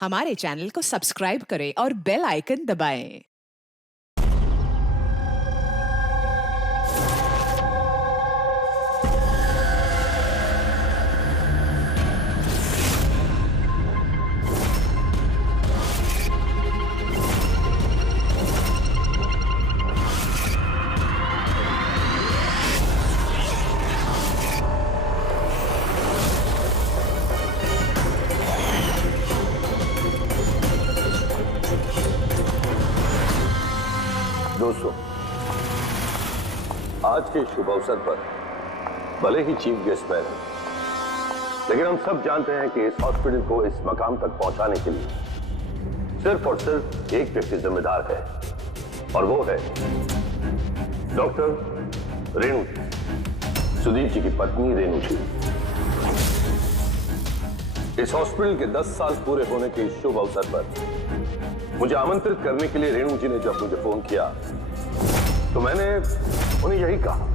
हमारे चैनल को सब्सक्राइब करें और बेल आइकन दबाएं। दोस्तों, आज के शुभ अवसर पर भले ही चीफ गेस्ट मैं हूं, लेकिन हम सब जानते हैं कि इस हॉस्पिटल को इस मकाम तक पहुंचाने के लिए सिर्फ और सिर्फ एक व्यक्ति जिम्मेदार है, और वो है डॉक्टर रेणु जी, सुदीप जी की पत्नी रेणु जी। इस हॉस्पिटल के 10 साल पूरे होने के इस शुभ अवसर पर मुझे आमंत्रित करने के लिए रेणु जी ने जब मुझे फोन किया तो मैंने उन्हें यही कहा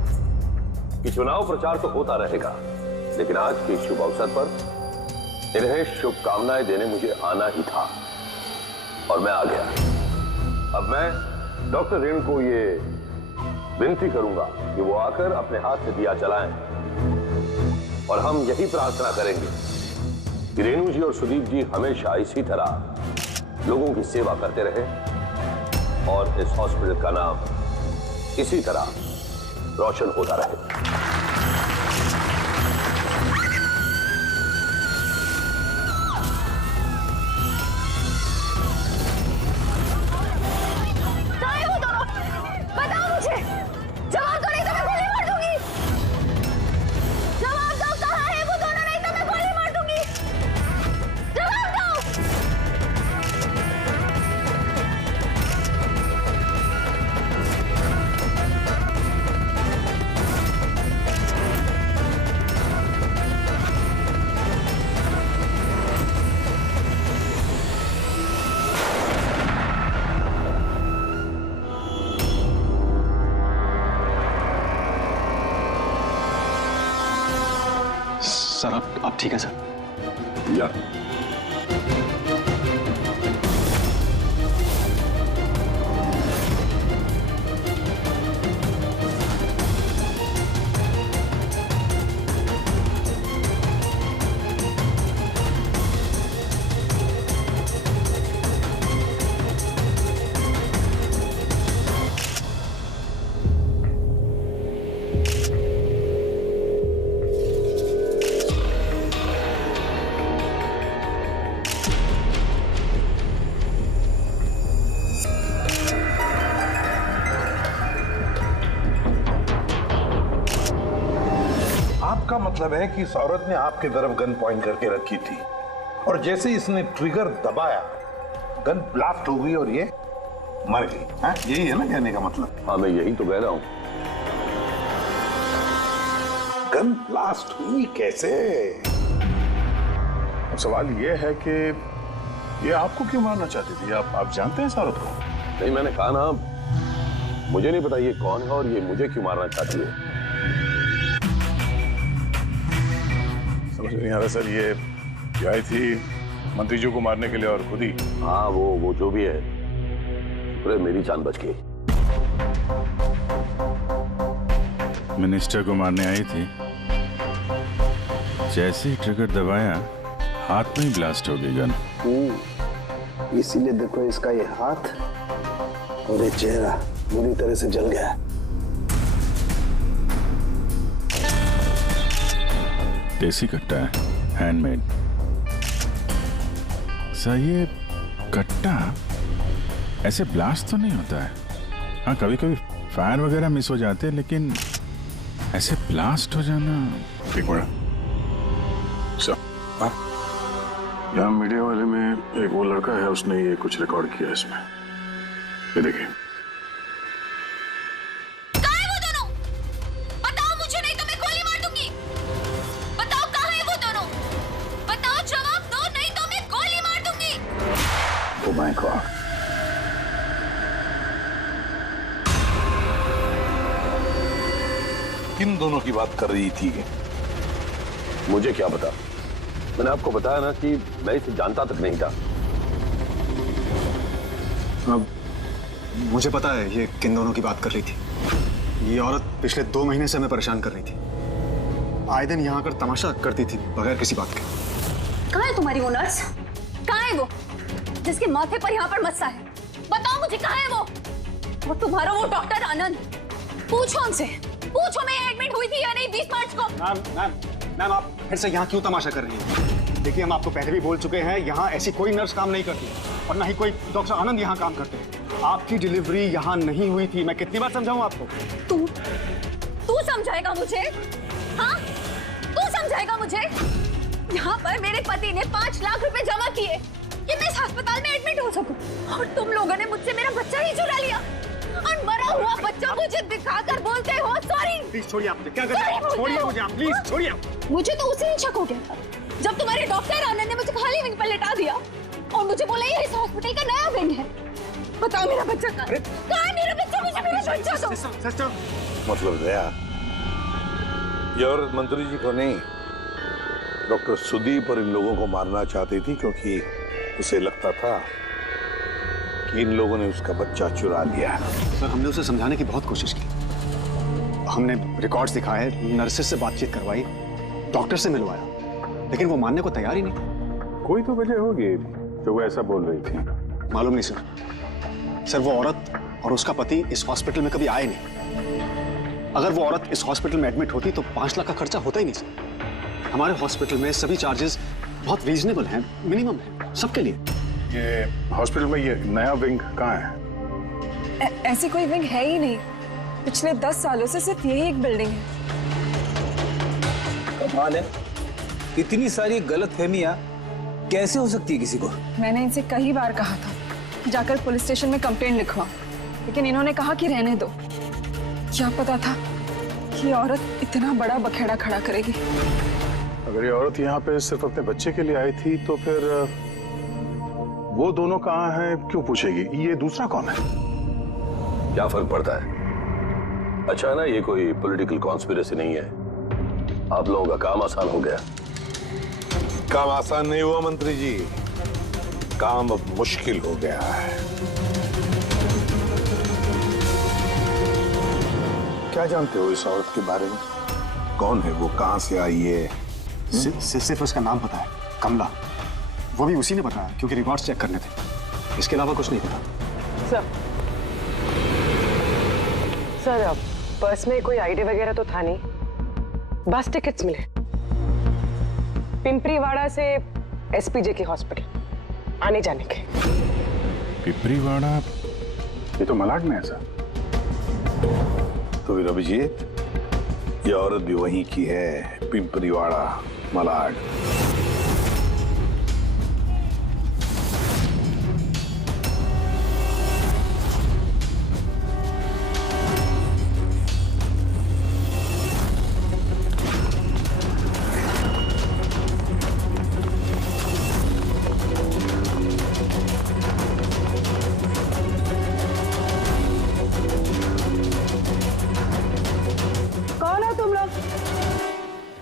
कि चुनाव प्रचार तो होता रहेगा, लेकिन आज के शुभ अवसर पर इन्हें शुभकामनाएं देने मुझे आना ही था, और मैं आ गया। अब मैं डॉक्टर रेणु को ये विनती करूंगा कि वो आकर अपने हाथ से दिया जलाएं, और हम यही प्रार्थना करेंगे कि रेणु जी और सुदीप जी हमेशा इसी तरह लोगों की सेवा करते रहे और इस हॉस्पिटल का नाम इसी तरह रोशन होता रहे। सर आप ठीक है सर? या आपका मतलब है कि इस औरत ने आपके तरफ गन पॉइंट करके रखी थी, और जैसे इसने ट्रिगर दबाया गन ब्लास्ट हो गई और ये मर गई। हाँ, यही है ना कहने का मतलब? हाँ, मैं यही तो कह रहा हूं। गन ब्लास्ट हुई कैसे? अब सवाल ये है कि ये आपको क्यों मारना चाहती थी? आप जानते हैं इस औरत को? नहीं, मैंने कहा ना, मुझे नहीं पता ये कौन है और ये मुझे क्यों मारना चाहती है। समझ नहीं आ रहा सर। ये आई थी मंत्री जी को मारने के लिए और खुद ही। हाँ, वो जो भी है, शुक्र है मेरी जान बच गई। मिनिस्टर को मारने आई थी, जैसे ही ट्रिगर दबाया हाथ में ही ब्लास्ट हो गई गन। इसीलिए देखो इसका ये हाथ और ये चेहरा बुरी तरह से जल गया है। देसी कट्टा है, हैंडमेड। सर, ये कट्टा ऐसे ब्लास्ट तो नहीं होता है। हाँ, कभी कभी फायर वगैरह मिस हो जाते हैं, लेकिन ऐसे ब्लास्ट हो जाना। एक मिनट सर, यहाँ मीडिया वाले में एक वो लड़का है, उसने ये कुछ रिकॉर्ड किया इसमें। ये देखिए। माय गॉड, किन दोनों की बात कर रही थी? मुझे क्या पता, मैंने आपको बताया ना कि मैं इसे जानता तक नहीं था। अब मुझे पता है ये किन दोनों की बात कर रही थी। ये औरत पिछले 2 महीने से हमें परेशान कर रही थी। आए दिन यहाँ आकर तमाशा करती थी बगैर किसी बात के। कहाँ है तुम्हारी वो नर्स? कहाँ है वो जिसके माथे पर यहाँ पर मस्सा है? बताओ मुझे, कहाँ है वो तुम्हारा वो डॉक्टर आनंद? पूछो उनसे, पूछो मैं एडमिट हुई थी या नहीं 20 मार्च को। मैम आप फिर से यहाँ क्यों तमाशा कर रही हैं? देखिए हम आपको पहले भी बोल चुके हैं, यहाँ ऐसी कोई नर्स काम नहीं करती और ना ही कोई डॉक्टर आनंद यहाँ काम करते हैं। आपकी डिलीवरी यहाँ नहीं हुई थी। मैं कितनी बार समझाऊं आपको? तू समझाएगा मुझे? हाँ, तू समझाएगा मुझे? यहाँ पर मेरे पति ने 5 लाख रुपए जमा किए कि मैं इस अस्पताल में एडमिट हो सकूं, और तुम लोगों ने मुझसे मेरा बच्चा ही चुरा लिया और मरा हुआ बच्चा मुझे दिखाकर बोलते हो सॉरी। प्लीज छोड़िए आप मुझे। क्या कर रहे हैं? छोड़िए मुझे आप, प्लीज छोड़िए। मुझे तो उसी दिन शक हो गया था जब तुम्हारे डॉक्टर आनंद ने मुझे खाली विंग पर लेटा दिया और मुझे बोला ये इस हॉस्पिटल का नया विंग है। बताओ मेरा बच्चा कहाँ है? मेरा बच्चा? मुझे मेरा बच्चा दो। सिस्टर मतलब दया, ये औरत मंत्री जी को नहीं, डॉक्टर सुदीप और इन लोगों को मारना चाहती थी, क्योंकि उसे लगता था कि इन लोगों ने उसका बच्चा चुरा लिया। सर हमने उसे समझाने की बहुत कोशिश की। हमने रिकॉर्ड्स दिखाए, नर्सेस से बातचीत करवाई, डॉक्टर से मिलवाया, लेकिन वो मानने को तैयार ही नहीं। कोई तो वजह होगी जो वो ऐसा बोल रही थी। मालूम नहीं सर वो औरत और उसका पति इस हॉस्पिटल में कभी आए नहीं। अगर वो औरत इस हॉस्पिटल में एडमिट होती तो 5 लाख का खर्चा होता ही नहीं सर। हमारे हॉस्पिटल में सभी चार्जेस बहुत रीजनेबल हैं, मिनिमम है सबके लिए। ये हॉस्पिटल में ये नया विंग कहाँ है? ऐसी कोई विंग है ही नहीं। पिछले 10 सालों से सिर्फ यही एक बिल्डिंग है। कमाल है, इतनी सारी गलतफहमियां कैसे हो सकती है किसी को? मैंने इनसे कई बार कहा था जाकर पुलिस स्टेशन में कंप्लेंट लिखवा, लेकिन इन्होंने कहा कि रहने दो। क्या पता था कि औरत इतना बड़ा बखेड़ा खड़ा करेगी। अगर ये औरत यहाँ पे सिर्फ अपने बच्चे के लिए आई थी तो फिर वो दोनों कहाँ हैं क्यों पूछेगी? ये दूसरा कौन है? क्या फर्क पड़ता है? अच्छा है ना, ये कोई पॉलिटिकल कॉन्स्पिरेसी नहीं है। आप लोगों का काम आसान हो गया। काम आसान नहीं हुआ मंत्री जी, काम अब मुश्किल हो गया है। क्या जानते हो इस औरत के बारे में? कौन है वो, कहां से आई है? सिर्फ उसका नाम पता है, कमला। वो भी उसी ने बताया क्योंकि रिकॉर्ड्स चेक करने थे। इसके अलावा कुछ नहीं पता। सर अब पर्स में कोई आईडी वगैरह तो था नहीं, बस टिकट्स मिले पिंपरीवाड़ा से एसपीजे के हॉस्पिटल आने जाने के। पिपरीवाड़ा? ये तो मलाड में है सर। तो फिर अभिजीत, ये औरत भी वहीं की है, पिंपरीवाड़ा, मलाड।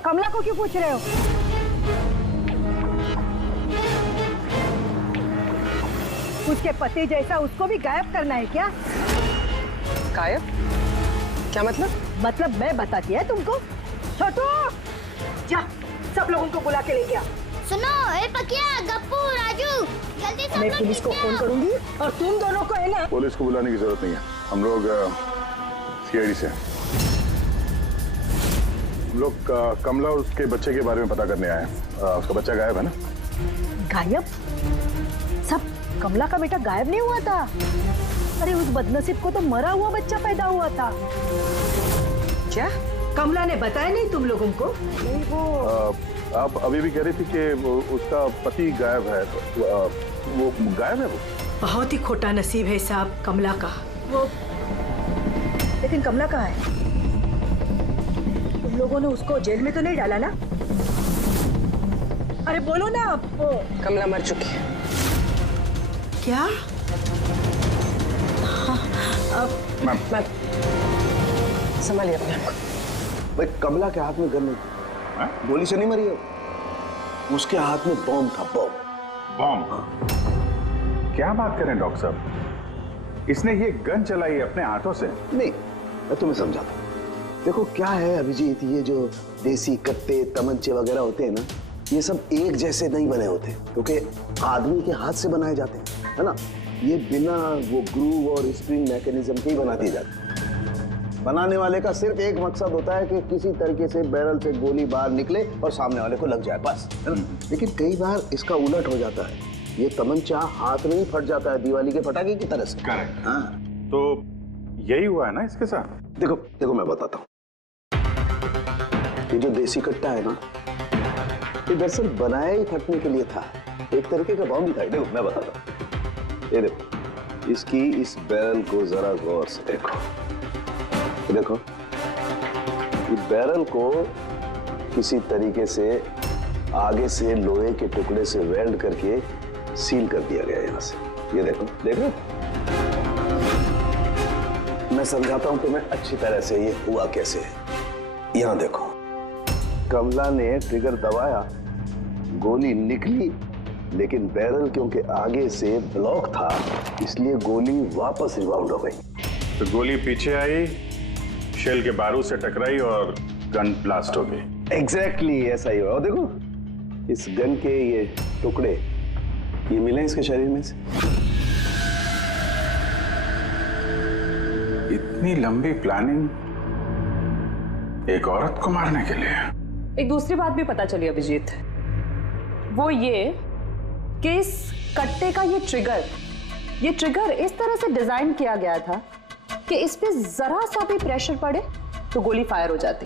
कमला को क्यों पूछ रहे हो? उसके पति जैसा उसको भी गायब करना है क्या? गायब? क्या मतलब? मतलब मैं बताती है तुमको। छोटू, जा सब लोगों को बुला के ले गया। सुनो, ए पकिया, गप्पू, राजू, जल्दी सब मैं लोग पुलिस को फोन करूंगी और तुम दोनों को है ना। पुलिस को बुलाने की जरूरत नहीं है, हम लोग सीआईडी से हैं। हम लोग कमला और उसके बच्चे के बारे में पता करने आए हैं। उसका बच्चा गायब है ना? गायब? सब कमला का बेटा गायब नहीं हुआ था। अरे उस बदनसीब को तो मरा हुआ बच्चा पैदा हुआ था। क्या कमला ने बताया नहीं तुम लोगों को? नहीं वो आप अभी भी कह रही थी कि उसका पति गायब है। वो गायब है? वो बहुत ही खोटा नसीब है साहब कमला का। वो लेकिन कमला कहाँ है? तुम लोगों ने उसको जेल में तो नहीं डाला ना? अरे बोलो ना आप। कमला मर चुकी है। क्या? मैम संभालिए अपने आप को। भाई कमला के हाथ में गन नहीं, गोली से नहीं मरी है, उसके हाथ में बॉम्ब था। बॉम्ब? क्या बात करें डॉक्टर साहब? इसने ये गन चलाई अपने हाथों से? नहीं, मैं तुम्हें समझाता हूँ। देखो क्या है अभिजीत, ये जो देसी कट्टे तमंचे वगैरह होते हैं ना, ये सब एक जैसे नहीं बने होते, क्योंकि आदमी के हाथ से बनाए जाते हैं, है ना। ये बिना वो ग्रूव और स्प्रिंग मैकेनिज्म के ही बना दिए जाते हैं। बनाने वाले का सिर्फ एक मकसद होता है कि किसी तरीके से बैरल से गोली बाहर निकले और सामने वाले को लग जाए, बस, है ना। लेकिन कई बार इसका उलट हो जाता है, ये तमंचा हाथ में ही फट जाता है, दिवाली के पटाखे की तरह से। करेक्ट। हाँ, तो यही हुआ है ना इसके साथ? देखो देखो मैं बताता हूँ। ये जो देसी कट्टा है ना, ये दरअसल बनाया ही फटने के लिए था, एक तरीके का बम था। देखो मैं बताता हूँ, ये देखो, इसकी इस बैरल को जरा गौर से देखो, देखो ये बैरल को किसी तरीके से आगे से लोहे के टुकड़े से वेल्ड करके सील कर दिया गया है यहाँ से। ये देखो, देखो मैं समझाता हूँ तुम्हें अच्छी तरह से ये हुआ कैसे है। यहाँ देखो, कमला ने ट्रिगर दबाया, गोली निकली, लेकिन बैरल क्योंकि आगे से ब्लॉक था, इसलिए गोली वापस रिबाउंड हो गई। तो गोली पीछे आई, शेल के बारूद से टकराई और गन ब्लास्ट हो गई। एग्जैक्टली ऐसा ही हुआ। और देखो इस गन के ये टुकड़े ये मिले इसके शरीर में से। इतनी लंबी प्लानिंग एक औरत को मारने के लिए। एक दूसरी बात भी पता चली अभिजीत, वो ये कि इस कट्टे का ये ट्रिगर इस तरह से डिजाइन किया गया था कि इस पे जरा सा भी प्रेशर पड़े तो गोली फायर हो जाती।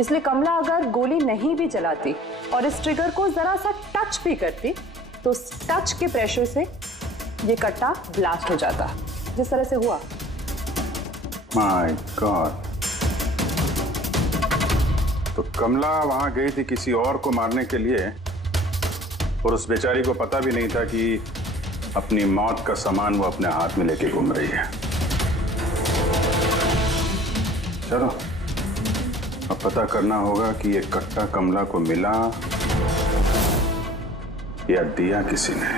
इसलिए कमला अगर गोली नहीं भी चलाती और इस ट्रिगर को जरा सा टच भी करती तो टच के प्रेशर से ये कट्टा ब्लास्ट हो जाता, जिस तरह से हुआ। My God. तो कमला वहां गई थी किसी और को मारने के लिए, और उस बेचारी को पता भी नहीं था कि अपनी मौत का सामान वो अपने हाथ में लेके घूम रही है। चलो अब पता करना होगा कि ये कट्टा कमला को मिला या दिया किसी ने।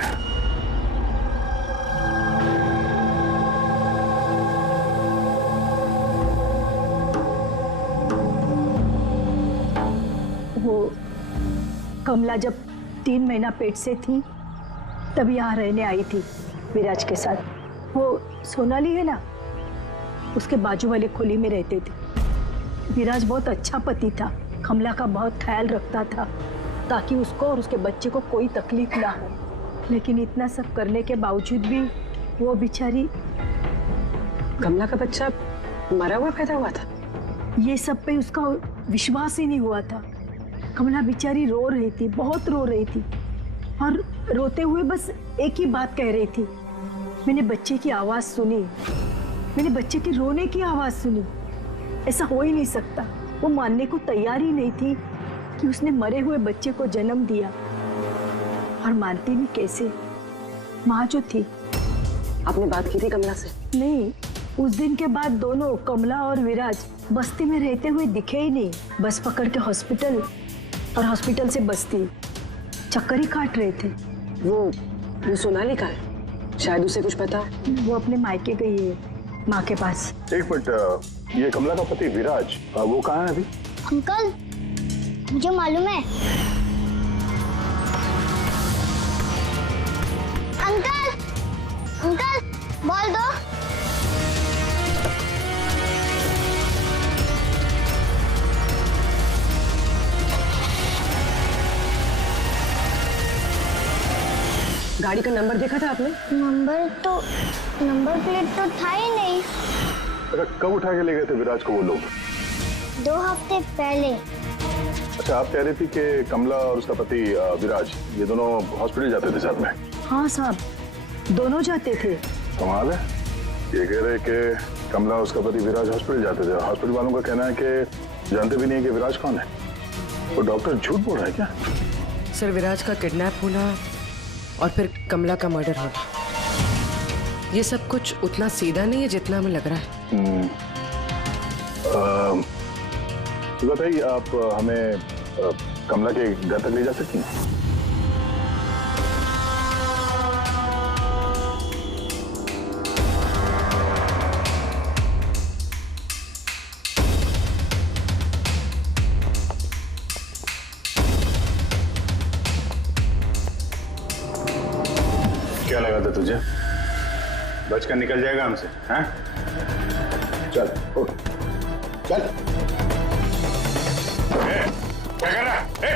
वो कमला जब 3 महीना पेट से थी तब यहाँ रहने आई थी विराज के साथ। वो सोनाली है ना, उसके बाजू वाली खुली में रहते थे। विराज बहुत अच्छा पति था, कमला का बहुत ख्याल रखता था ताकि उसको और उसके बच्चे को कोई तकलीफ ना हो। लेकिन इतना सब करने के बावजूद भी वो बेचारी। कमला का बच्चा मरा हुआ पैदा हुआ था? ये सब पे उसका विश्वास ही नहीं हुआ था। कमला बेचारी रो रही थी, बहुत रो रही थी, और रोते हुए बस एक ही बात कह रही थी, मैंने बच्चे की आवाज सुनी, मैंने बच्चे की रोने की आवाज सुनी। ऐसा हो ही नहीं सकता। वो मानने को तैयार ही नहीं थी कि उसने मरे हुए बच्चे को जन्म दिया, और मानती भी कैसे। माँ जो थी। आपने बात की थी कमला से? नहीं, उस दिन के बाद दोनों, कमला और विराज, बस्ती में रहते हुए दिखे ही नहीं। बस पकड़ के हॉस्पिटल, और हॉस्पिटल से बस्ती चक्कर ही काट रहे थे। वो सोनाली का है, शायद उसे कुछ पता। वो अपने मायके गई है, माँ के पास। एक मिनट, ये कमला का पति विराज, वो कहाँ है अभी? अंकल, मुझे मालूम है। अंकल, अंकल, बॉल दो। गाड़ी का नंबर देखा था आपने? नंबर प्लेट तो था ही नहीं। कब उठा के ले गए थे विराज को वो लोग? 2 हफ्ते पहले। अच्छा, आप कह रही थी कि कमला और उसका पति विराज, ये दोनों हॉस्पिटल जाते थे साथ में? हाँ साहब, दोनों जाते थे। कमाल है, ये कह रहे कि कमला और उसका पति विराज हॉस्पिटल जाते थे। हॉस्पिटल वालों का कहना है कि जानते भी नहीं कि विराज कौन है। वो डॉक्टर झूठ बोल रहा है क्या? सर, विराज का किडनैप होना और फिर कमला का मर्डर होना, ये सब कुछ उतना सीधा नहीं है जितना हमें लग रहा है। बताइए, आप हमें कमला के घर तक ले जा सकती हैं? क्या लगा था तुझे? बचकर निकल जाएगा हमसे? हैं? चल उठ, चल। क्या कर रहा है?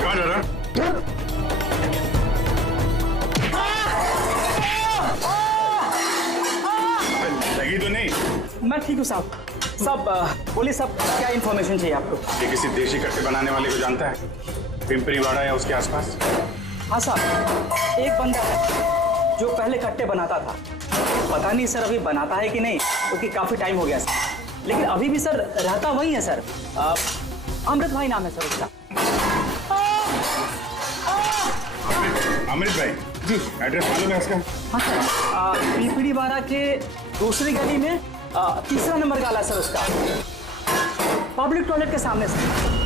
कहाँ जा रहा? लगी तो नहीं? मैं ठीक हूँ साहब। साहब बोलिए साहब, क्या इन्फॉर्मेशन चाहिए आपको? ये किसी देशी कट्टे बनाने वाले को जानता है? पिंपरीवाड़ा या उसके आसपास? हाँ साहब, एक बंदा है जो पहले कट्टे बनाता था। पता नहीं सर अभी बनाता है कि नहीं, क्योंकि काफी टाइम हो गया सर। लेकिन अभी भी सर रहता वही है सर। अमृत भाई नाम है सर उसका। अमृत भाई जी, एड्रेस मालूम है उसका? हाँ सर, पिंपरीवाड़ा के दूसरी गली में तीसरा नंबर गाला सर उसका, पब्लिक टॉयलेट के सामने सर।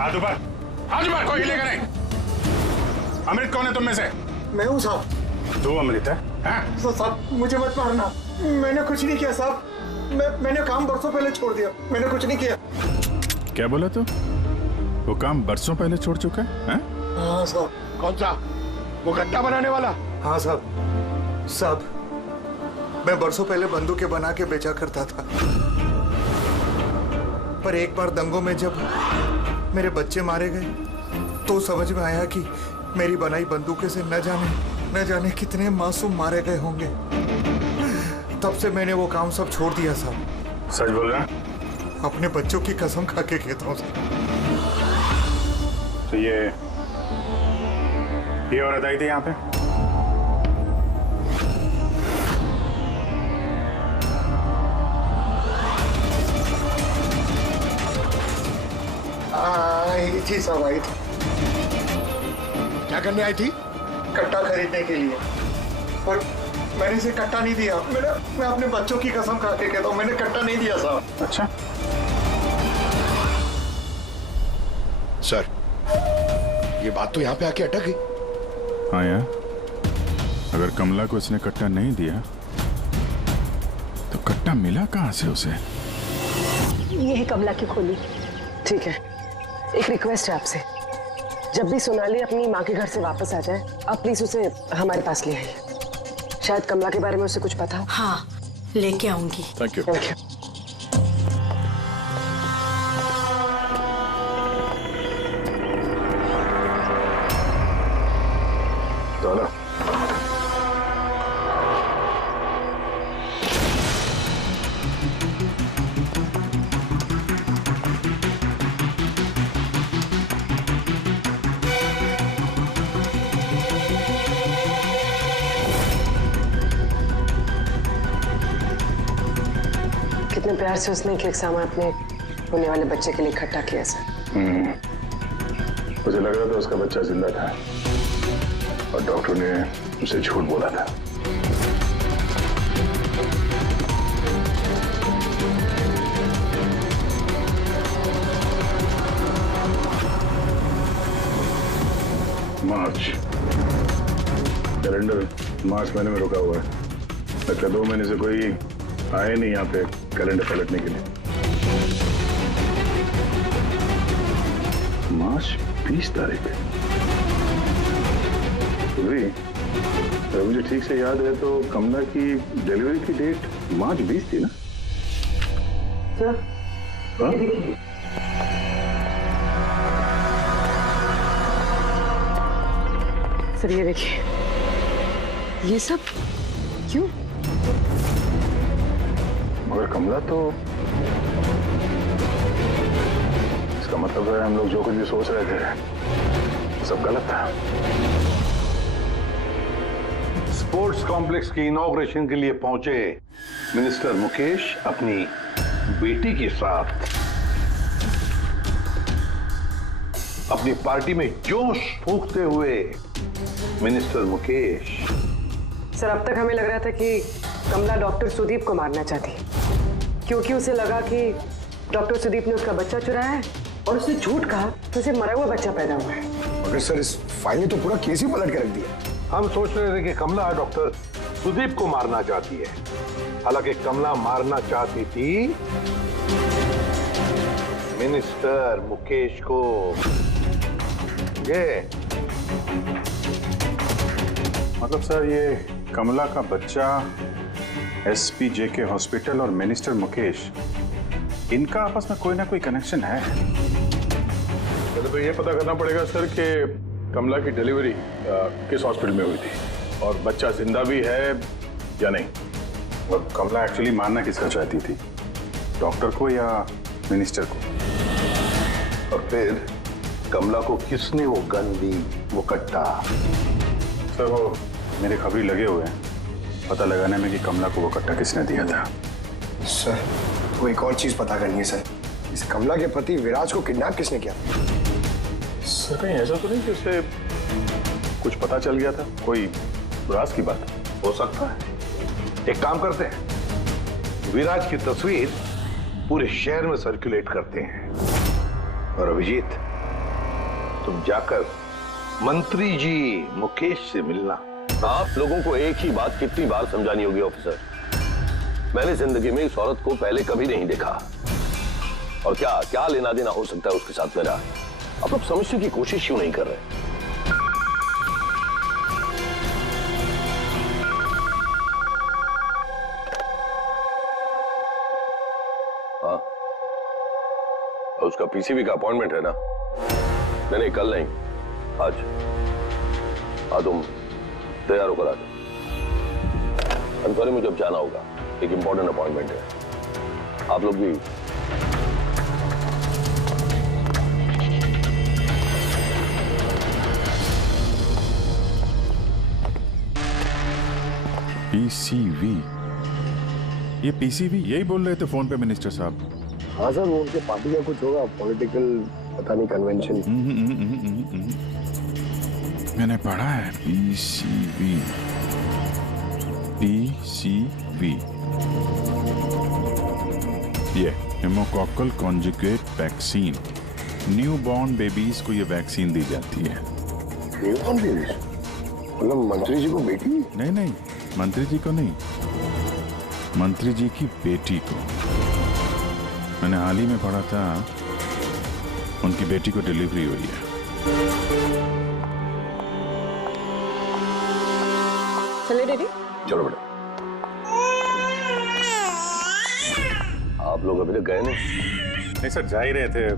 हाथ ऊपर, हाथ ऊपर, कोई हिलेगा नहीं। अमृत कौन है तुम में से? मैं हूँ साहब। तू अमृत है? साहब मुझे मत मारना, मैंने कुछ नहीं किया साहब। मैंने काम बरसों पहले छोड़ दिया, मैंने कुछ नहीं किया। क्या बोला तू? वो काम बरसों पहले छोड़ चुका है? हाँ साहब। कौन सा? वो कट्टा बनाने वाला? हाँ साहब। साहब मैं बरसों पहले बंदूकें बना के बेचा करता था, पर एक बार दंगों में जब मेरे बच्चे मारे गए तो समझ में आया कि मेरी बनाई बंदूकें से न जाने कितने मासूम मारे गए होंगे। तब से मैंने वो काम सब छोड़ दिया साहब। सच बोल रहा? अपने बच्चों की कसम खा के कहता हूँ साहब। तो ये औरत आई थी यहाँ पे? आई थी साहब, आई थी। क्या करने आई थी? कट्टा खरीदने के लिए, पर मैंने इसे कट्टा नहीं दिया। मैं अपने बच्चों की कसम खा के कहता हूँ, मैंने कट्टा नहीं दिया साहब। अच्छा सर, ये बात तो यहाँ पे आके अटक गई। हाँ यार, अगर कमला को इसने कट्टा नहीं दिया तो कट्टा मिला कहाँ से उसे? ये है कमला की खोली। ठीक है, एक रिक्वेस्ट है आपसे, जब भी सोनाली अपनी माँ के घर से वापस आ जाए, आप प्लीज उसे हमारे पास ले आइए। शायद कमला के बारे में उसे कुछ पता हो। हाँ, लेके आऊंगी। Thank you. Thank you. चलो। कितने प्यार से उसने एक सामान अपने होने वाले बच्चे के लिए इकट्ठा किया सर। मुझे लग रहा था उसका बच्चा जिंदा था और डॉक्टर ने उसे झूठ बोला था। मार्च कैलेंडर मार्च महीने में रुका हुआ है। लगता 2 महीने से कोई आए नहीं यहाँ पे कैलेंडर पलटने के लिए। मार्च 20 तारीख। अगर मुझे ठीक से याद है तो कमला की डिलीवरी की डेट मार्च 20 थी ना? हाँ? सर ये देखिए, ये सब क्यों? मगर कमला तो, इसका मतलब है हम लोग जो कुछ भी सोच रहे थे सब गलत था। स्पोर्ट्स कॉम्प्लेक्स की इनॉग्रेशन के लिए पहुंचे मिनिस्टर मुकेश अपनी बेटी के साथ अपनी पार्टी में जोश फूंकते हुए मिनिस्टर मुकेश। सर, अब तक हमें लग रहा था कि कमला डॉक्टर सुदीप को मारना चाहती, क्योंकि उसे लगा कि डॉक्टर सुदीप ने उसका बच्चा चुराया है और उसने झूठ कहा तो उसे मरा हुआ बच्चा पैदा हुआ है। मगर सर, इस फाइल ने तो पूरा केस ही पलट के रख दिया। हम सोच रहे थे कि कमला डॉक्टर सुदीप को मारना चाहती है, हालांकि कमला मारना चाहती थी मिनिस्टर मुकेश को। ये मतलब सर, ये कमला का बच्चा SPJK हॉस्पिटल और मिनिस्टर मुकेश, इनका आपस में कोई ना कोई कनेक्शन है। पहले तो ये पता करना पड़ेगा सर कि कमला की डिलीवरी किस हॉस्पिटल में हुई थी और बच्चा जिंदा भी है या नहीं। और कमला एक्चुअली मारना किसका चाहती थी, डॉक्टर को या मिनिस्टर को? और फिर कमला को किसने वो गन दी, वो कट्टा? सर, वो मेरे खबरी लगे हुए हैं पता लगाने में कि कमला को वो कट्टा किसने दिया था। सर, वो एक और चीज पता करनी है सर, इस कमला के पति विराज को किडनैप किसने किया? सर, कहीं ऐसा तो नहीं कि उसे कुछ पता चल गया था, कोई राज की बात? हो सकता है। एक काम करते हैं, विराज की तस्वीर पूरे शहर में सर्कुलेट करते हैं और अभिजीत, तुम जाकर मंत्री जी मुकेश से मिलना। आप लोगों को एक ही बात कितनी बार समझानी होगी ऑफिसर? मैंने जिंदगी में इस औरत को पहले कभी नहीं देखा, और क्या क्या लेना देना हो सकता है उसके साथ मेरा? आप लोग समझने की कोशिश क्यों नहीं कर रहे? हाँ, उसका PCV का अपॉइंटमेंट है ना? नहीं, कल नहीं, आज। हाँ, तुम तैयार होकर आ जाओ। I'm sorry, मुझे अब जाना होगा, एक इंपॉर्टेंट अपॉइंटमेंट है। आप लोग भी PCV, ये PCV यही बोल रहे थे फोन पे मिनिस्टर साहब। हाँ सर, वो उनके पार्टी का कुछ होगा, पॉलिटिकल पता नहीं कन्वेंशन। मैंने पढ़ा है PCV, ये pneumococcal conjugate vaccine, new born babies को ये वैक्सीन दी जाती है। New born babies? मतलब मंत्री जी को बेटी? नहीं, मंत्री जी को नहीं, मंत्री जी की बेटी को। मैंने हाल ही में पढ़ा था उनकी बेटी को डिलीवरी हुई है। चले डैडी? चलो बेटा। आप लोग अभी तक गए नहीं? सर, जा ही रहे थे,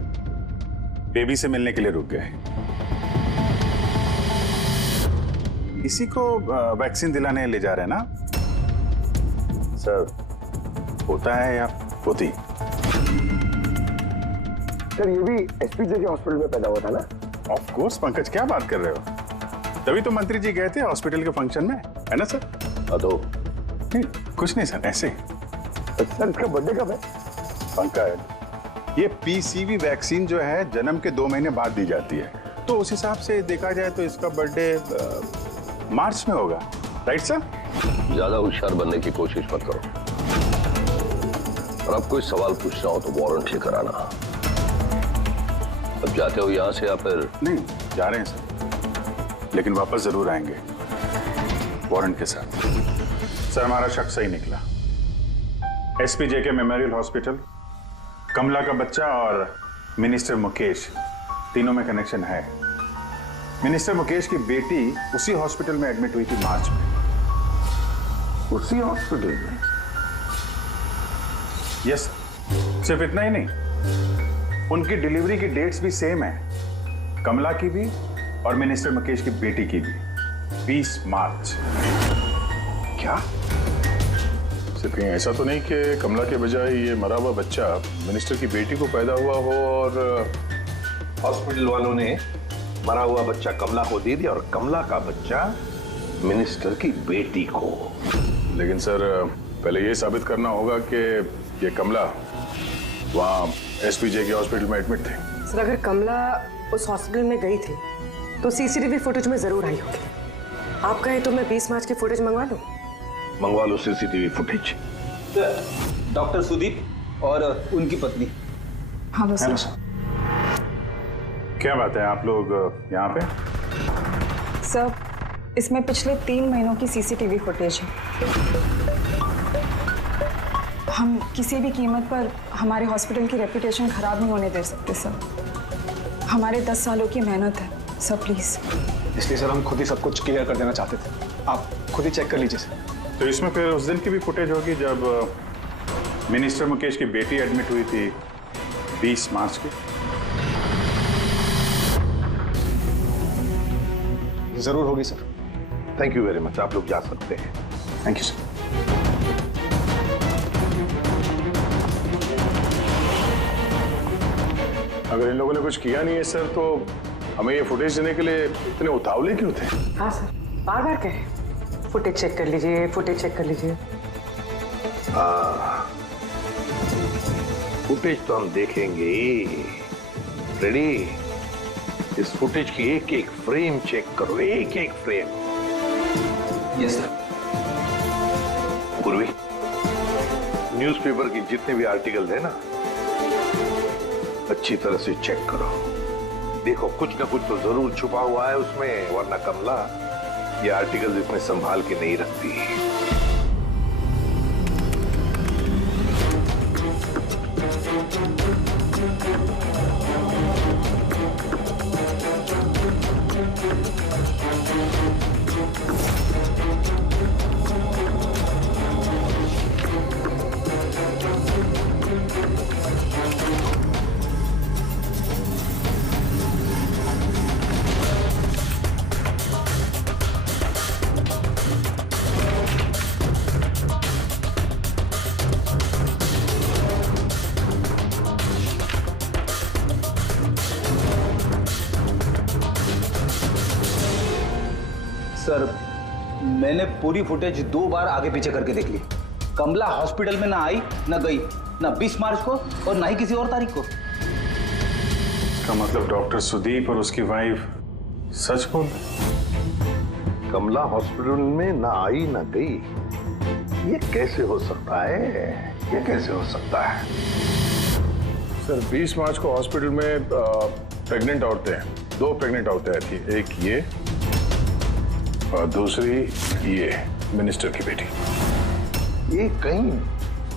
बेबी से मिलने के लिए रुक गए। इसी को वैक्सीन दिलाने ले जा रहे हैं ना सर? होता है या होती? सर, ये भी SPJK हॉस्पिटल में पैदा हुआ था ना? ऑफ कोर्स पंकज, क्या बात कर रहे हो? तभी तो मंत्री जी गए थे हॉस्पिटल के फंक्शन में, है ना सर? तो नहीं, कुछ नहीं सर, ऐसे। सर, इसका बर्थडे कब है? पंकज, ये PCV वैक्सीन जो है जन्म के 2 महीने बाद दी जाती है, तो उस हिसाब से देखा जाए तो इसका बर्थडे मार्च में होगा, राइट सर? ज्यादा होशियार बनने की कोशिश मत करो, और अब कोई सवाल पूछना हो तो वारंट लेकर आना। अब जाते हो यहां से या फिर? नहीं, जा रहे हैं सर, लेकिन वापस जरूर आएंगे वारंट के साथ। सर, हमारा शक सही निकला। SPJK मेमोरियल हॉस्पिटल, कमला का बच्चा और मिनिस्टर मुकेश, तीनों में कनेक्शन है। मिनिस्टर मुकेश की बेटी उसी हॉस्पिटल में एडमिट हुई थी मार्च में। उसी हॉस्पिटल में? यस, सिर्फ इतना ही नहीं, उनकी डिलीवरी की डेट्स भी सेम है, कमला की भी और मिनिस्टर मुकेश की बेटी की भी, 20 मार्च। क्या? सिर्फ कहीं ऐसा तो नहीं कि कमला के बजाय ये मरा हुआ बच्चा मिनिस्टर की बेटी को पैदा हुआ हो और हॉस्पिटल वालों ने मरा हुआ बच्चा कमला को दे दिया और कमला का बच्चा मिनिस्टर की बेटी को। लेकिन सर पहले ये साबित करना होगा कि ये कमला वहाँ एसपीजे के हॉस्पिटल में एडमिट थी। सर अगर कमला उस हॉस्पिटल में गई थी तो सीसीटीवी फुटेज में जरूर आई होगी। आप कहें तो मैं 20 मार्च की फुटेज मंगवा लूं? मंगवा लो सीसीटीवी फुटेज। डॉक्टर सुदीप और उनकी पत्नी। Hello sir. क्या बात है, आप लोग यहाँ पे? सर इसमें पिछले 3 महीनों की सीसीटीवी फुटेज है। हम किसी भी कीमत पर हमारे हॉस्पिटल की रेपुटेशन खराब नहीं होने दे सकते सर। हमारे 10 सालों की मेहनत है सर, प्लीज। इसलिए सर हम खुद ही सब कुछ क्लियर कर देना चाहते थे, आप खुद ही चेक कर लीजिए सर। तो इसमें फिर उस दिन की भी फुटेज होगी जब मिनिस्टर मुकेश की बेटी एडमिट हुई थी 20 मार्च की। जरूर होगी sir. Thank you very much, आप लोग जा सकते हैं। Thank you sir. अगर इन लोगों ने कुछ किया नहीं है सर तो हमें ये फुटेज देने के लिए इतने उतावले क्यों थे? हाँ सर, बार बार कहे फुटेज चेक कर लीजिए, फुटेज चेक कर लीजिए। फुटेज तो हम देखेंगे। रेडी? इस फुटेज की एक एक फ्रेम चेक करो, एक एक फ्रेम। Yes sir. पूर्वी, न्यूज़पेपर की जितने भी आर्टिकल है ना, अच्छी तरह से चेक करो। देखो कुछ ना कुछ तो जरूर छुपा हुआ है उसमें, वरना कमला ये आर्टिकल इतने संभाल के नहीं रखती। सर मैंने पूरी फुटेज 2 बार आगे पीछे करके देख ली। कमला हॉस्पिटल में ना आई ना गई, ना 20 मार्च को और ना ही किसी और तारीख को। इसका मतलब डॉक्टर सुदीप और उसकी वाइफ सच बोल? कमला हॉस्पिटल में ना आई ना गई, ये कैसे हो सकता है? ये कैसे हो सकता है? सर 20 मार्च को हॉस्पिटल में प्रेग्नेंट औरतें, 2 प्रेग्नेंट औरतें आई थी, एक ये और दूसरी ये मिनिस्टर की बेटी। ये कहीं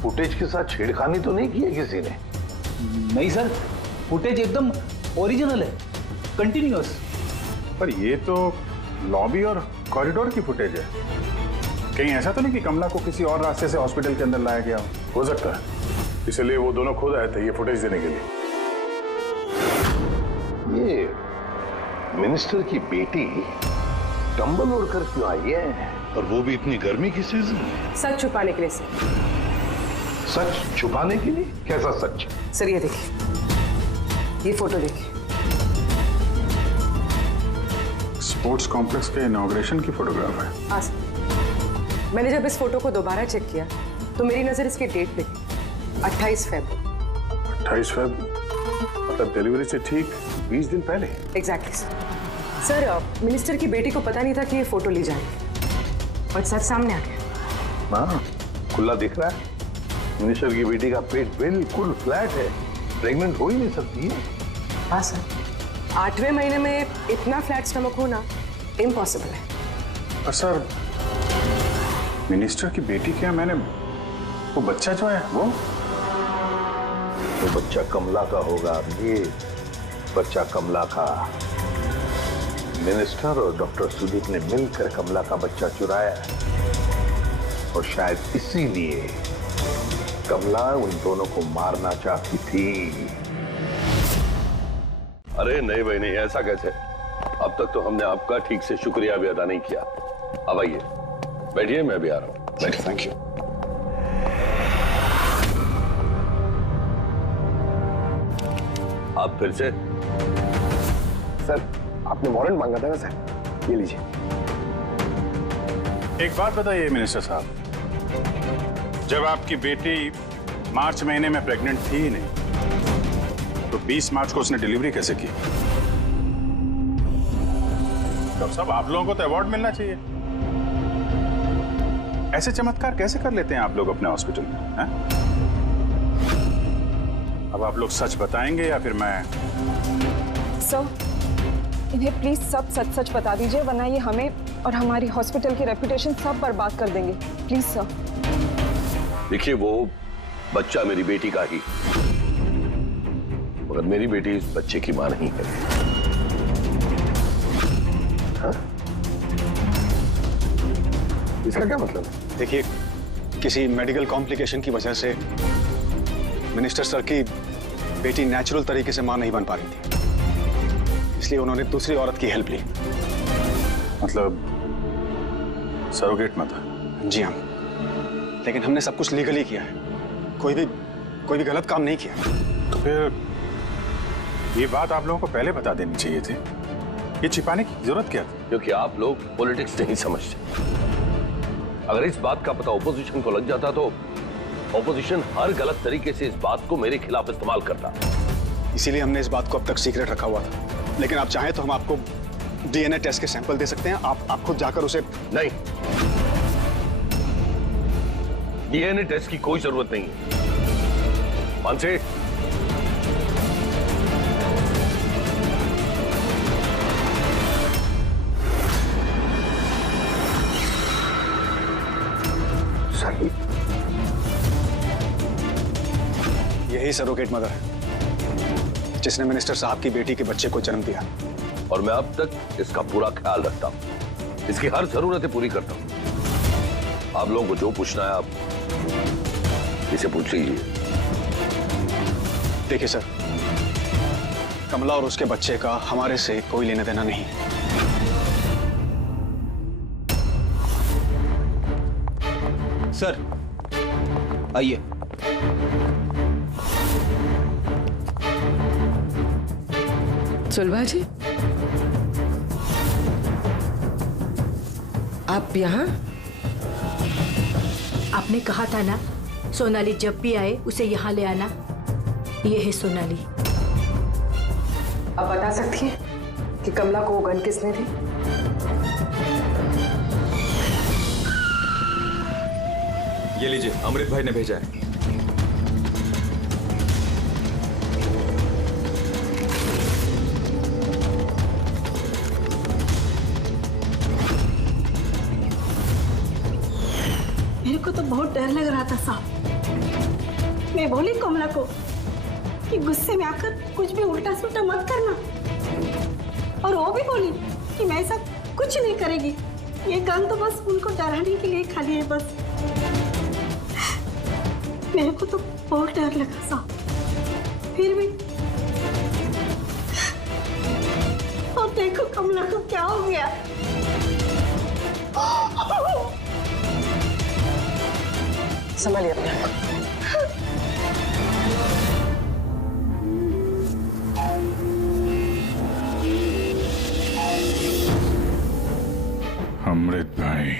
फुटेज के साथ छेड़खानी तो नहीं की है किसी ने? नहीं सर, फुटेज एकदम ओरिजिनल है, कंटिन्यूअस। पर ये तो लॉबी और कॉरिडोर की फुटेज है। कहीं ऐसा तो नहीं कि कमला को किसी और रास्ते से हॉस्पिटल के अंदर लाया गया हो सकता है, इसलिए वो दोनों खुद आए थे ये फुटेज देने के लिए। ये मिनिस्टर की बेटी कंबल ओढ़कर क्यों आई है, और वो भी इतनी गर्मी की सीजन में? सच छुपाने के लिए सर। सच छुपाने के लिए? कैसा सच? सर ये देखिए, ये फोटो देखिए। स्पोर्ट्स कॉम्प्लेक्स के इनॉग्रेशन की फोटोग्राफ है। हाँ सर, मैंने जब इस फोटो को दोबारा चेक किया तो मेरी नजर इसकी डेट पे थी, 28 फरवरी। 28 फरवरी मतलब डिलीवरी से ठीक 20 दिन पहले। Exactly sir. मिनिस्टर की बेटी को पता नहीं था कि ये फोटो ली जाएगी और सच सामने आ गया। हाँ, खुला दिख रहा है। मिनिस्टर की बेटी का पेट बिल्कुल फ्लैट है, प्रेग्नेंट हो ही नहीं सकती है। हाँ सर, 8वें महीने में इतना फ्लैट स्टमक होना इम्पॉसिबल है। सर मिनिस्टर की बेटी क्या, मैंने वो बच्चा जो है वो बच्चा कमला का होगा। ये बच्चा कमला का। मिनिस्टर और डॉक्टर सुदीप ने मिलकर कमला का बच्चा चुराया और शायद इसीलिए कमला उन दोनों को मारना चाहती थी। अरे नहीं भाई नहीं, ऐसा कैसे? अब तक तो हमने आपका ठीक से शुक्रिया भी अदा नहीं किया। अब आइए बैठिए, मैं भी आ रहा हूँ। बैठिए। Thank you. आप फिर से? सर आपने वारंट मांगा था ना सर, ये लीजिए। एक बात बताइए मिनिस्टर साहब, जब आपकी बेटी मार्च महीने में प्रेग्नेंट थी ही नहीं, तो 20 मार्च को उसने डिलीवरी कैसे की? तो सब आप लोगों को तो अवार्ड मिलना चाहिए। ऐसे चमत्कार कैसे कर लेते हैं आप लोग अपने हॉस्पिटल में, हैं? अब आप लोग सच बताएंगे या फिर मैं? सर, इन्हें प्लीज सब सच सच बता दीजिए, वरना ये हमें और हमारी हॉस्पिटल की रेपुटेशन सब बर्बाद कर देंगे। Please sir. देखिए, वो बच्चा मेरी बेटी का ही, मगर मेरी बेटी इस बच्चे की मां नहीं है। हाँ? इसका क्या मतलब है? देखिए, किसी मेडिकल कॉम्प्लिकेशन की वजह से मिनिस्टर सर की बेटी नेचुरल तरीके से मां नहीं बन पा रही थी, इसलिए उन्होंने दूसरी औरत की हेल्प ली। मतलब सरोगेट मदर? जी हाँ, लेकिन हमने सब कुछ लीगली किया है, कोई भी गलत काम नहीं किया। तो फिर ये बात आप लोगों को पहले बता देनी चाहिए थी, ये छिपाने की जरूरत क्या थी? क्योंकि आप लोग पॉलिटिक्स नहीं समझते। अगर इस बात का पता ऑपोजिशन को लग जाता तो ऑपोजिशन हर गलत तरीके से इस बात को मेरे खिलाफ इस्तेमाल करता। इसीलिए हमने इस बात को अब तक सीक्रेट रखा हुआ था, लेकिन आप चाहें तो हम आपको डीएनए टेस्ट के सैंपल दे सकते हैं, आप खुद जाकर उसे। नहीं, डीएनए टेस्ट की कोई जरूरत नहीं है। मानसे, यही सरोगेट मदर है जिसने मिनिस्टर साहब की बेटी के बच्चे को जन्म दिया, और मैं अब तक इसका पूरा ख्याल रखता हूं, इसकी हर जरूरतें पूरी करता हूं। आप लोगों को जो पूछना है आप इसे पूछ लीजिए। देखिए सर, कमला और उसके बच्चे का हमारे से कोई लेना देना नहीं। सर आइए। सुलभा जी, आप यहाँ? आपने कहा था ना, सोनाली जब भी आए उसे यहाँ ले आना। ये है सोनाली। आप बता सकती हैं कि कमला को वो गन किसने दी? ये लीजिए, अमृत भाई ने भेजा है। मेरे को तो बहुत डर लग रहा था साहब। मैं बोली कमला को कि गुस्से में आकर कुछ भी उल्टा सुल्टा मत करना, और वो भी बोली कि मैं ऐसा कुछ नहीं करेगी। ये गन तो बस उनको डराने के लिए खाली है बस। मेरे को तो बहुत डर लगा साहब, फिर भी। और देखो कमला को क्या हो गया। संभालिए अपने आप। अमृत भाई,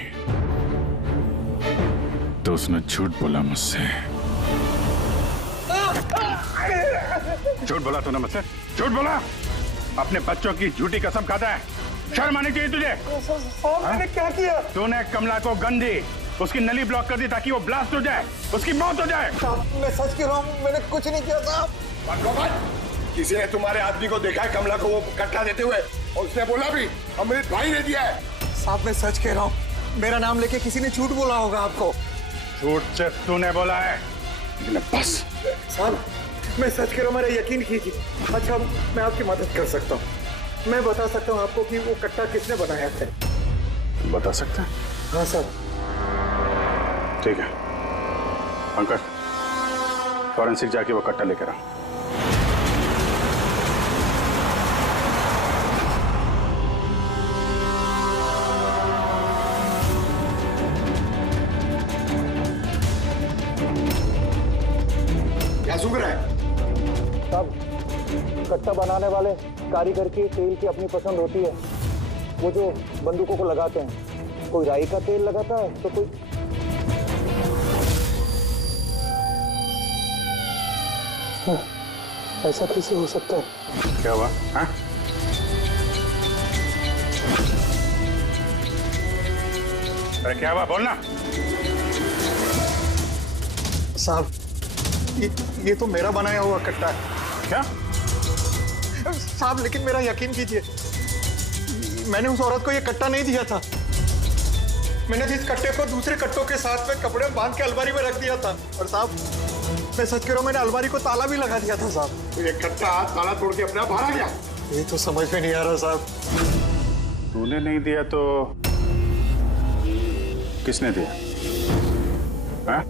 तो उसने झूठ बोला मुझसे। झूठ बोला तूने मुझसे, झूठ बोला। अपने बच्चों की झूठी कसम खाता है, शर्म आनी चाहिए तुझे। मैंने क्या किया? तूने कमला को गन दी, उसकी नली ब्लॉक कर दी ताकि वो ब्लास्ट हो जाए, उसकी मौत हो जाए। मैं सच कह रहा हूँ, मैंने कुछ नहीं किया साहब। किसी ने तुम्हारे आदमी को देखा है कमला को वो कट्टा देते हुए, और उसने बोला भी अमृत भाई ने दिया है। साहब मैं सच कह रहा हूँ, मेरा नाम लेके किसी ने झूठ बोला होगा आपको। झूठ सिर्फ तूने बोला है, बस। साहब मैं सच कह रहा हूँ, मेरा यकीन कीजिए। अच्छा मैं आपकी मदद कर सकता हूँ, मैं बता सकता हूँ आपको कि वो कट्टा किसने बनाया है। बता सकते हैं? हाँ सर। ठीक है पंकज, फॉरेंसिक जाके वो कट्टा लेकर आ। क्या सुन रहा है? साहब, कट्टा बनाने वाले कारीगर की तेल की अपनी पसंद होती है, वो जो बंदूकों को लगाते हैं कोई राई का तेल लगाता है तो कोई ऐसा कैसे हो सकता है? क्या हुआ? हाँ? अरे क्या हुआ, बोलना। साहब, ये तो मेरा बनाया हुआ कट्टा है। क्या? साहब लेकिन मेरा यकीन कीजिए, मैंने उस औरत को ये कट्टा नहीं दिया था। मैंने इस कट्टे को दूसरे कट्टों के साथ में कपड़े में बांध के अलमारी में रख दिया था। और साहब मैं सच कह रहा हूं, मैंने अलमारी को ताला भी लगा दिया था साहब। तो ये कट्टा ताला तोड़ के अपने आप बाहर आ गया? ये तो समझ में नहीं आ रहा साहब। तूने नहीं दिया तो किसने दिया? हाँ?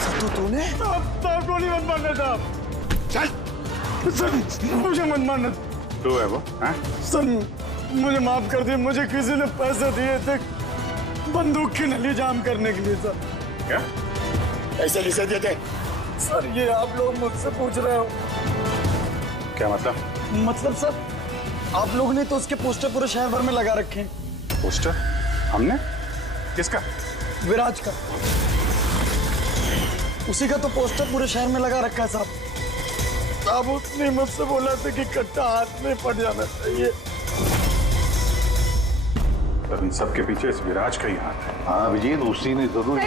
सत्तू तूने? साहब गोली मत मारना साहब। चल सर मुझे मत मारना। तू है वो? हाँ? सर मुझे माफ कर दिए, मुझे किसी ने पैसे दिए थे बंदूक की नली जाम करने के लिए सर। क्या? पैसे किसे दिए थे? सर ये आप लोग मुझसे पूछ रहे हो? क्या मतलब? मतलब सर आप लोग ने तो उसके पोस्टर पूरे शहर भर में लगा रखे हैं। पोस्टर? हमने? किसका? विराज का। उसी का तो पोस्टर पूरे शहर में लगा रखा है साहब। साहब उसने मुझसे बोला था कि कट्टा हाथ में पड़ जाना चाहिए। पर इन सब के पीछे इस विराज का ही हाथ है। हाँ अभिजीत, उसी ने जरूर।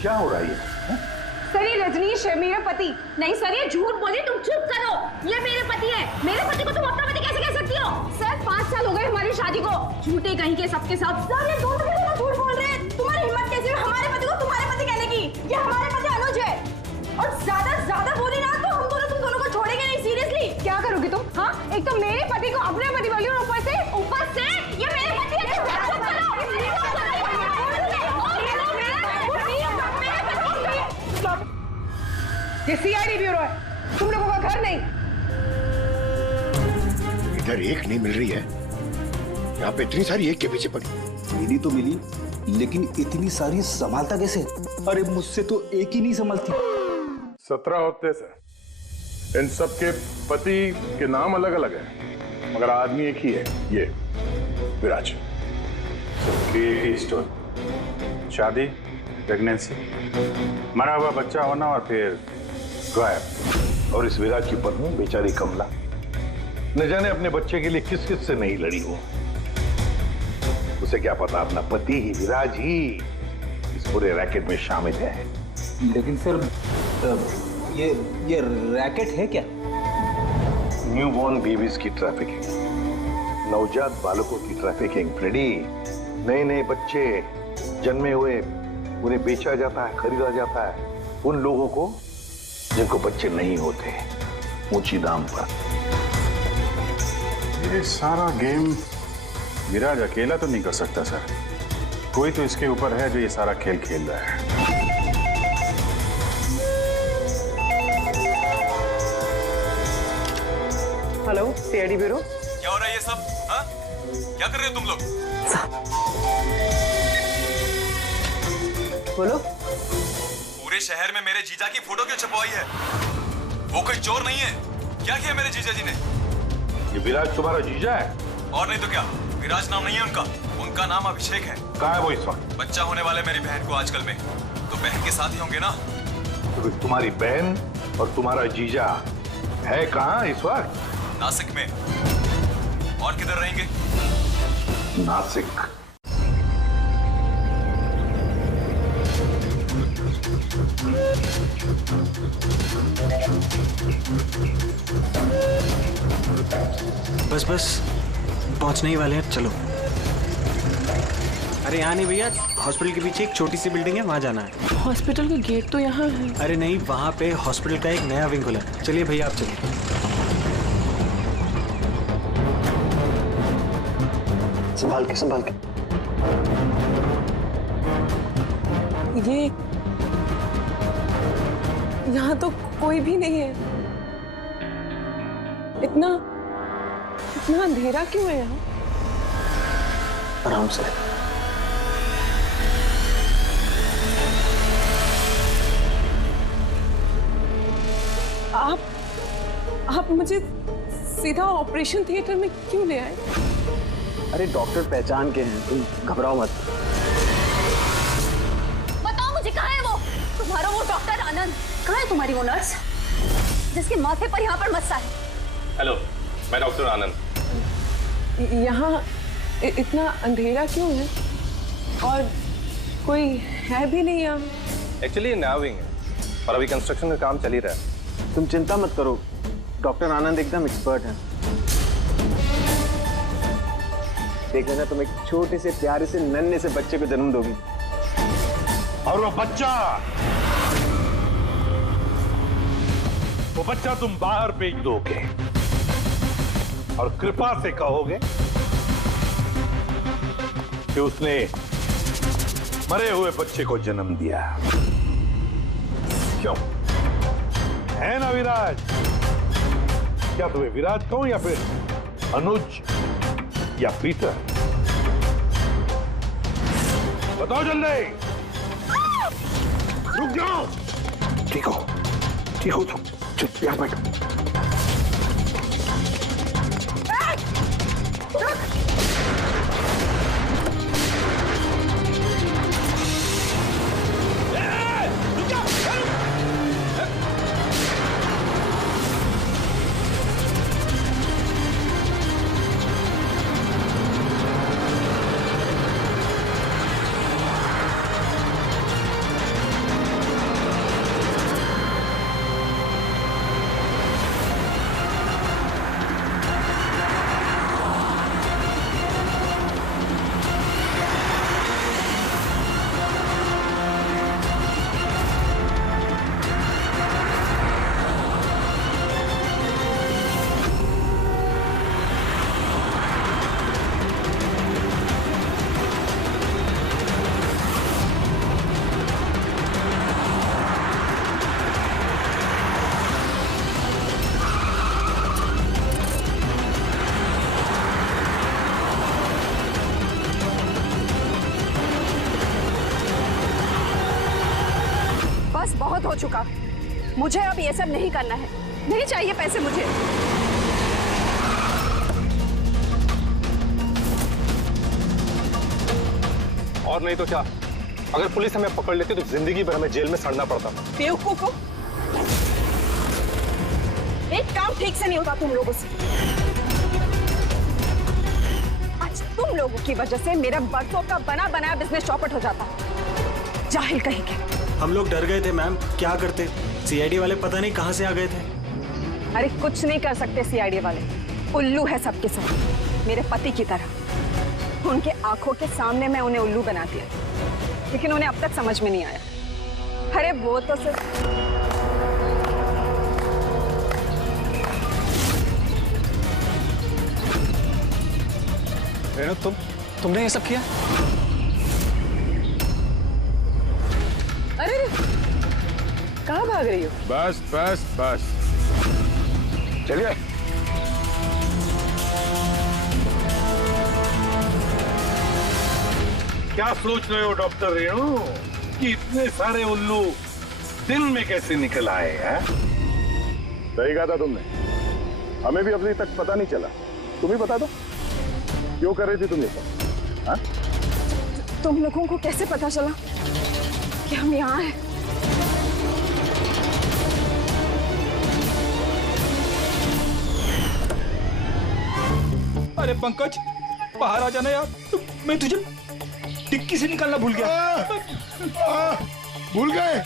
क्या हो रहा है ये? सर ये रजनीश है मेरा पति। नहीं सर ये झूठ बोली, तुम चुप करो। ये मेरे पति है। मेरे पति को तुम अपना पति कैसे कह सकती हो? सर 5 साल हो गए हमारी शादी को। झूठे कहीं के सबके सब। सर ये दोनों मिलकर झूठ बोल रहे हैं। तुम्हारी हिम्मत कैसे है हमारे पति को तुम्हारे पति कहने की? ये हमारे पति अनुज है। और ज्यादा बोली ना तो हम दोनों तुम दोनों को छोड़ेंगे नहीं। सीरियसली क्या करोगी तुम? हाँ एक तो मेरे पति को अपने पति बोली और ऊपर से ये मेरे पति है। ये सीआईडी ब्यूरो है, तुम लोगों का घर नहीं। इधर एक नहीं मिल रही है, यहाँ पे इतनी सारी एक के पीछे पड़ी। मिली तो मिली, लेकिन इतनी सारी संभालता कैसे? अरे मुझसे तो एक ही नहीं संभलती। 17 होते सर। इन सब के पति के नाम अलग अलग है मगर आदमी एक ही है, ये विराज। सबकी स्टोरी, शादी, प्रेगनेंसी, मरा हुआ बच्चा होना और फिर गायब। और इस विराज की पत्नी बेचारी कमला, न जाने अपने बच्चे के लिए किस किस से नहीं लड़ी हो। उसे क्या पता अपना पति ही, विराज ही इस पूरे रैकेट में शामिल है। लेकिन सर ये रैकेट है क्या? न्यूबॉर्न बेबीज की ट्रैफिकिंग, नवजात बालकों की ट्रैफिकिंग। फ्रेडी, नए नए बच्चे जन्मे हुए उन्हें बेचा जाता है, खरीदा जाता है उन लोगों को जिनको बच्चे नहीं होते, ऊंची दाम पर। ये सारा गेम विराज अकेला तो नहीं कर सकता सर। कोई तो इसके ऊपर है जो ये सारा खेल खेल रहा है। Hello CID bureau. क्या हो रहा है ये सब? हाँ? क्या कर रहे हो तुम लोग? बोलो। पूरे शहर में मेरे जीजा की फोटो क्यों छपवाई है? वो कोई चोर नहीं है। क्या किया मेरे जीजा जी ने? ये विराज तुम्हारा जीजा है? और नहीं तो क्या, विराज नाम नहीं है उनका। उनका नाम अभिषेक है। कहाँ है वो इस वक्त? बच्चा होने वाले मेरी बहन को आजकल में, तो बहन के साथ ही होंगे ना। तो फिर तुम्हारी बहन और तुम्हारा जीजा है कहाँ इस वक्त? नासिक में। और किधर रहेंगे? नासिक। बस पहुंचने ही वाले हैं, चलो। अरे यहाँ नहीं भैया, हॉस्पिटल के पीछे एक छोटी सी बिल्डिंग है, वहाँ जाना है। हॉस्पिटल का गेट तो यहाँ है। अरे नहीं, वहाँ पे हॉस्पिटल का एक नया विंग खुला है। चलिए भैया आप चलिए। संभाल के। ये यहाँ तो कोई भी नहीं है। इतना अंधेरा क्यों है यहाँ? आराम से। मुझे सीधा ऑपरेशन थिएटर में क्यों ले आए? अरे डॉक्टर पहचान के हैं, तुम घबराओ मत। बताओ मुझे कहाँ है वो? तुम्हारा वो डॉक्टर आनंद? कहाँ है तुम्हारी वो नर्स जिसके माथे पर यहाँ पर मस्सा है? हेलो, मैं डॉक्टर आनंद। यहाँ इतना अंधेरा क्यों है? और कोई है भी नहीं यहाँ। एक्चुअली ये नया विंग है और अभी कंस्ट्रक्शन का काम चल ही रहा है। तुम चिंता मत करो, डॉक्टर आनंद एकदम एक्सपर्ट हैं। देख लेना, तुम एक छोटे से प्यारे से नन्हे से बच्चे को जन्म दोगी। और वो बच्चा तुम बाहर भेज दोगे और कृपा से कहोगे कि उसने मरे हुए बच्चे को जन्म दिया। क्यों? है ना विराज? क्या तुम्हें विराज कहूं या फिर अनुज या पीटर? बताओ जल्दी। रुक जाओ। ठीक हो तुम, चुप यहाँ बैठो। बहुत हो चुका, मुझे अब ये सब नहीं करना है। नहीं चाहिए पैसे मुझे। और नहीं तो क्या, अगर पुलिस हमें पकड़ लेती तो जिंदगी भर हमें जेल में सड़ना पड़ता। बेवकूफ हो, एक काम ठीक से नहीं होता तुम लोगों से। आज तुम लोगों की वजह से मेरा बरसों का बना बनाया बिजनेस चौपट हो जाता। जाहिल कहीं के। हम लोग डर गए थे मैम, क्या करते? सीआईडी वाले पता नहीं कहां से आ गए थे। अरे कुछ नहीं कर सकते सीआईडी वाले, उल्लू है सबके सब, मेरे पति की तरह। उनके आंखों के सामने मैं उन्हें उल्लू बना दिया, लेकिन उन्हें अब तक समझ में नहीं आया। अरे वो तो सिर्फ रेणु, तुमने ये सब किया? अरे कहाँ भाग रही हो? बस बस बस, चलिए। क्या सोच रहे हो डॉक्टर रेणु कि इतने सारे उल्लू दिन में कैसे निकल आए हैं? सही कहा था तुमने, हमें भी अभी तक पता नहीं चला। तुम ही बता दो, क्यों कर रही थी तुम ये सब? हाँ? तुम लोगों को कैसे पता चला कि हम यहाँ हैं? अरे पंकज, बाहर आ जाना यार, मैं तुझे डिक्की से निकालना भूल गया। भूल गए?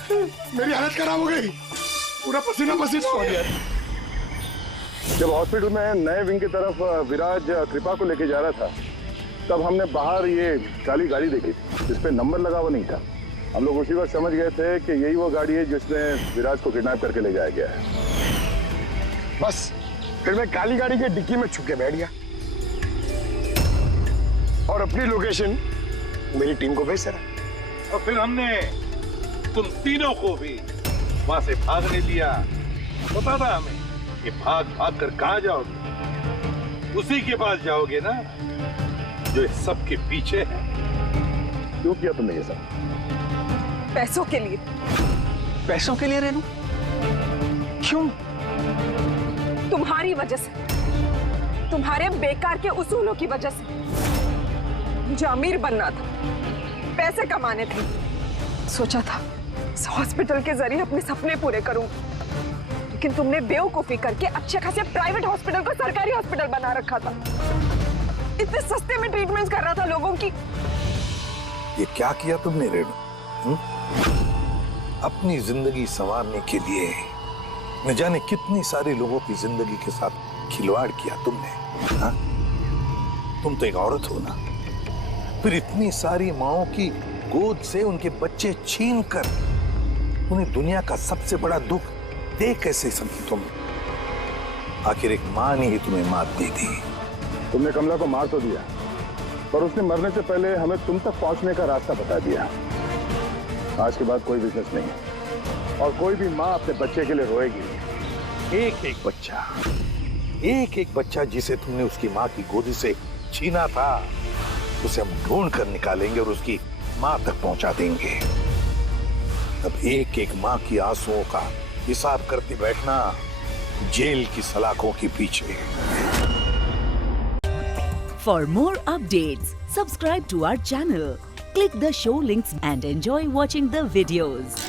मेरी हालत खराब हो गई, पूरा पसीना पसीना हो गया। जब हॉस्पिटल में नए विंग की तरफ विराज कृपा को लेके जा रहा था, तब हमने बाहर ये काली गाड़ी देखी थी जिस पे नंबर लगा हुआ नहीं था। हम लोग उसी वक्त समझ गए थे कि यही वो गाड़ी है जिसमें विराज को किडनैप करके ले जाया गया है। बस फिर मैं काली गाड़ी के डिक्की में छुप के बैठ गया और अपनी लोकेशन मेरी टीम को भेज रहा। और फिर हमने तुम तीनों को भी वहां से भागने दिया। पता था हमें कि भाग भाग कर कहां जाओगे, उसी के पास जाओगे ना जो इस सब के पीछे है। क्यों किया तुमने ये सब? पैसों के लिए। पैसों के लिए रेणु? क्यों? तुम्हारी वजह से, तुम्हारे बेकार के उसूलों की वजह से। मुझे अमीर बनना था, पैसे कमाने थे। सोचा था इस हॉस्पिटल के जरिए अपने सपने पूरे करूं, लेकिन तुमने बेवकूफी करके अच्छे खासे प्राइवेट हॉस्पिटल को सरकारी हॉस्पिटल बना रखा था। इतने सस्ते में ट्रीटमेंट कर रहा था लोगों की। ये क्या किया तुमने रेणु? अपनी जिंदगी संवारने के लिए न जाने कितनी सारे लोगों की जिंदगी के साथ खिलवाड़ किया तुमने। हा? तुम तो एक औरत हो ना, फिर इतनी सारी माओं की गोद से उनके बच्चे छीन कर उन्हें दुनिया का सबसे बड़ा दुख दे कैसे समझी तुम? आखिर एक मां ने ही तुम्हें मात दे दी। तुमने कमला को मार तो दिया, पर उसने मरने से पहले हमें तुम तक पहुंचने का रास्ता बता दिया। आज के बाद कोई बिजनेस नहीं है और कोई भी मां अपने बच्चे के लिए रोएगी। एक एक बच्चा जिसे तुमने उसकी मां की गोदी से छीना था, उसे हम ढूंढ कर निकालेंगे और उसकी मां तक पहुंचा देंगे। तब एक एक मां की आंसुओं का हिसाब करते बैठना जेल की सलाखों के पीछे। For more updates, subscribe to our channel, click the show links and enjoy watching the videos.